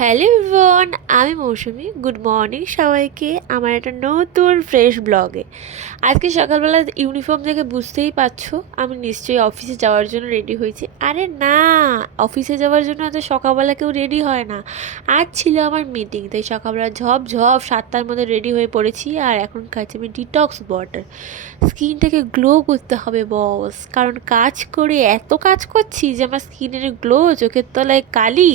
Hello everyone, আমি মৌসুমি। Good morning সবাইকে আমার একটা নতুন ফ্রেশ ব্লগে। আজকে সকালবেলা ইউনিফর্ম দেখে বুঝতেই পারছো আমি নিশ্চয়ই অফিসে যাওয়ার জন্য রেডি হয়েছি। আরে না, অফিসে যাওয়ার জন্য এত সকালবেলা কেউ রেডি হয় না। আজ ছিল আমার মিটিং, তাই সকালবেলা ঝপ ঝপ 7টার মধ্যে রেডি হয়ে পড়েছি। আর এখন খাচ্ছি আমি ডিটক্স ওয়াটার। স্কিনটাকে গ্লো করতে হবে বস, কারণ কাজ করে এত কাজ করছি যে আমার স্কিনের গ্লো, চোখের তলায় কালি,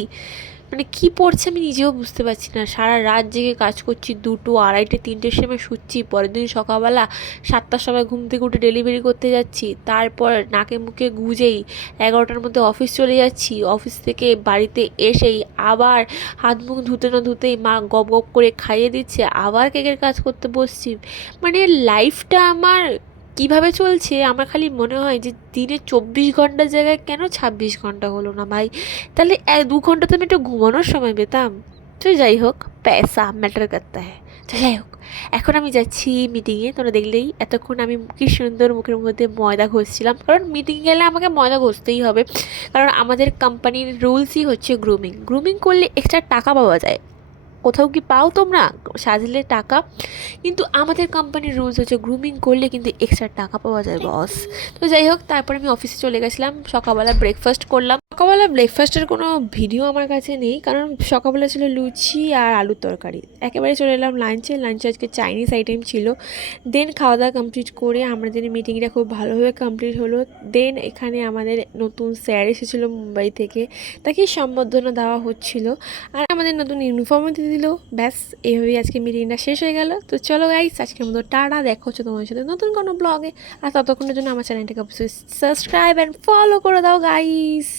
মানে কি পড়ছে আমি নিজেও বুঝতে পারছি না। সারা রাত জেগে কাজ করছি, 2টো 2:30 3টের সময় শুচ্ছি, পরের দিন সকালবেলা 7টার সময় ঘুম থেকে উঠে ডেলিভারি করতে যাচ্ছি, তারপর নাকে মুখে গুজেই 11টার মধ্যে অফিস চলে যাচ্ছি। অফিস থেকে বাড়িতে এসেই আবার হাত মুখ ধুতে না ধুতেই মা গপ গপ করে খাইয়ে দিচ্ছে, আবার কেকের কাজ করতে বসছি। মানে লাইফটা আমার কিভাবে চলছে, আমার খালি মনে হয় যে দিনে 24 ঘন্টার জায়গায় কেন 26 ঘন্টা হলো না ভাই। তাহলে 2 ঘন্টা তো আমি একটু ঘুমানোর সময় পেতাম। তো যাই হোক, পয়সা ম্যাটার করতা হ্যাঁ। তো যাই হোক, এখন আমি যাচ্ছি মিটিংয়ে। তোমরা দেখলেই এতক্ষণ আমি কি সুন্দর মুখের মধ্যে ময়দা ঘষছিলাম, কারণ মিটিং গেলে আমাকে ময়দা ঘষতেই হবে। কারণ আমাদের কোম্পানির রুলসই হচ্ছে গ্রুমিং। গ্রুমিং করলে এক্সট্রা টাকা পাওয়া যায়। কোথাও কি পাও তোমরা সাজলে টাকা? কিন্তু আমাদের কোম্পানির রুলস হচ্ছে গ্রুমিং করলে কিন্তু এক্সট্রা টাকা পাওয়া যায় বস। তো যাই হোক, তারপর আমি অফিসে চলে গেছিলাম। সকালবেলা ব্রেকফাস্ট করলাম। সকালবেলা ব্রেকফাস্টের কোনো ভিডিও আমার কাছে নেই, কারণ সকালবেলা ছিল লুচি আর আলুর তরকারি। একেবারে চলে এলাম লাঞ্চে। লাঞ্চে আজকে চাইনিজ আইটেম ছিল। দেন খাওয়া দাওয়া কমপ্লিট করে আমাদের মিটিংটা খুব ভালোভাবে কমপ্লিট হলো। দেন এখানে আমাদের নতুন স্যার এসেছিলো মুম্বাই থেকে, তাকে সম্বর্ধনা দেওয়া হচ্ছিল। আর আমাদের নতুন ইউনিফর্মও দিয়ে দিল। ব্যাস, এইভাবেই আজকে মিটিংটা শেষ হয়ে গেল। তো চলো গাইস, আজকের মতো টাটা, দেখা হচ্ছে তোমার সাথে নতুন কোনো ব্লগে। আর ততক্ষণের জন্য আমার চ্যানেলটাকে অবশ্যই সাবস্ক্রাইব অ্যান্ড ফলো করে দাও গাইস।